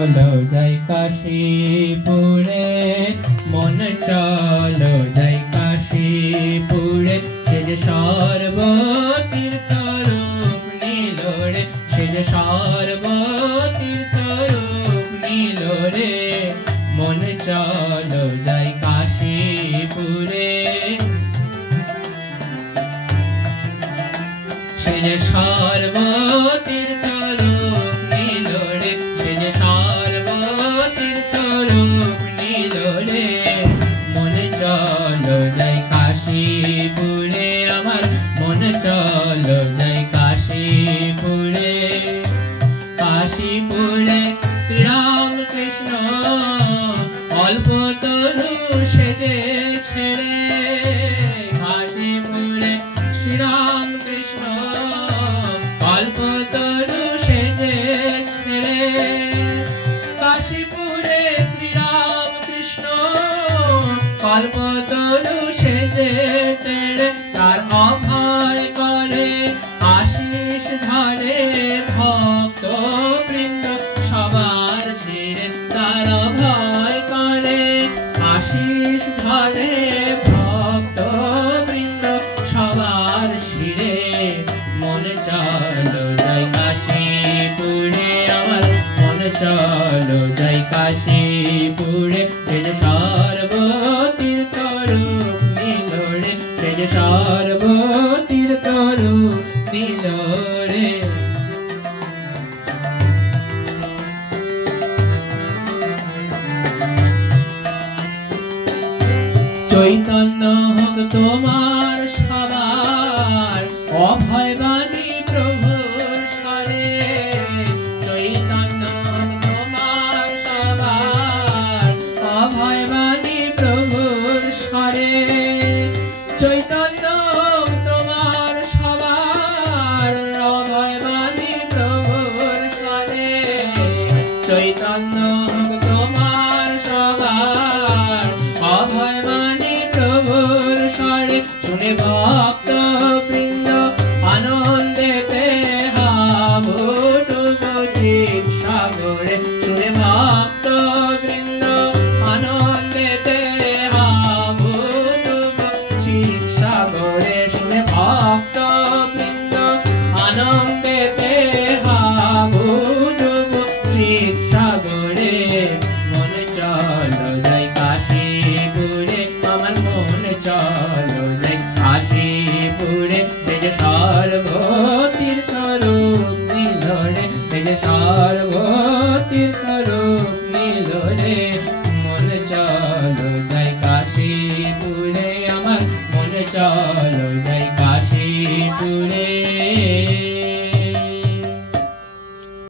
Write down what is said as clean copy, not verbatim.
চলো যাই কাশীপুরে, মন চলো যাই কাশীপুরে, সে যে সর্বতীর্থ রূপ নিল রে, সে যে সর্বতীর্থ রূপ নিল রে, মন চলো যাই কাশীপুরে, সে যে সর্বতীর্থ রূপ নিল রে, সে যে সর্বতীর্থ রূপ নিল রে, মন চলো যাই কাশীপুরে, আমার মন চলো যাই কাশীপুরে। কাশীপুরে শ্রীরামকৃষ্ণ কল্পতরু সেজেছে রে, কাশীপুরে শ্রীরামকৃষ্ণ কল্পতরু সেজেছে রে, কাশীপুরে শ্রীরামকৃষ্ণ কল্পতরু সেজেছে রে, তার অভয় করে আশিস ঝরে ভক্ত বৃন্দ সবার শিরে, তার অভয় করে আশিস ঝরে ভক্ত বৃন্দ সবার শিরে, মন চলো যাই কাশীপুরে, আমার মন চলো যাই কাশীপুরে, সে যে সর্বতীর্থ রূপ নিল রে, সে যে সর্বতীর্থ রূপ নিল রে। চৈতন্য হোক তোমার সবার, অভয় বাণী প্রভুর স্বরে, চৈতন্য হোক তোমার সবার, অভয় বাণী প্রভুর স্বরে, চৈতন্য হোক তোমার সবার, অভয় বাণী প্রভুর স্বরে, চৈতন্য হোক তোমার সবার, অভয় বাণী প্রভুর স্বরে, শুনে ভক্ত বৃন্দ আনন্দেতে হাবুডুবু চিৎ সাগরে, শুনে ভক্ত বৃন্দ আনন্দেতে হাবুডুবু চিৎ সাগরে, শুনে ভক্ত বৃন্দ আনন্দেতে হাবুডুবু চিৎ সাগরে, মন চলো যাই কাশীপুরে, আমার মন চলো যাই কাশীপুরে, সে যে সর্বতীর্থ রূপ নিল রে, সে যে সর্বতীর্থ রূপ নিল রে, মন চলো যাই কাশীপুরে, আমার মন চলো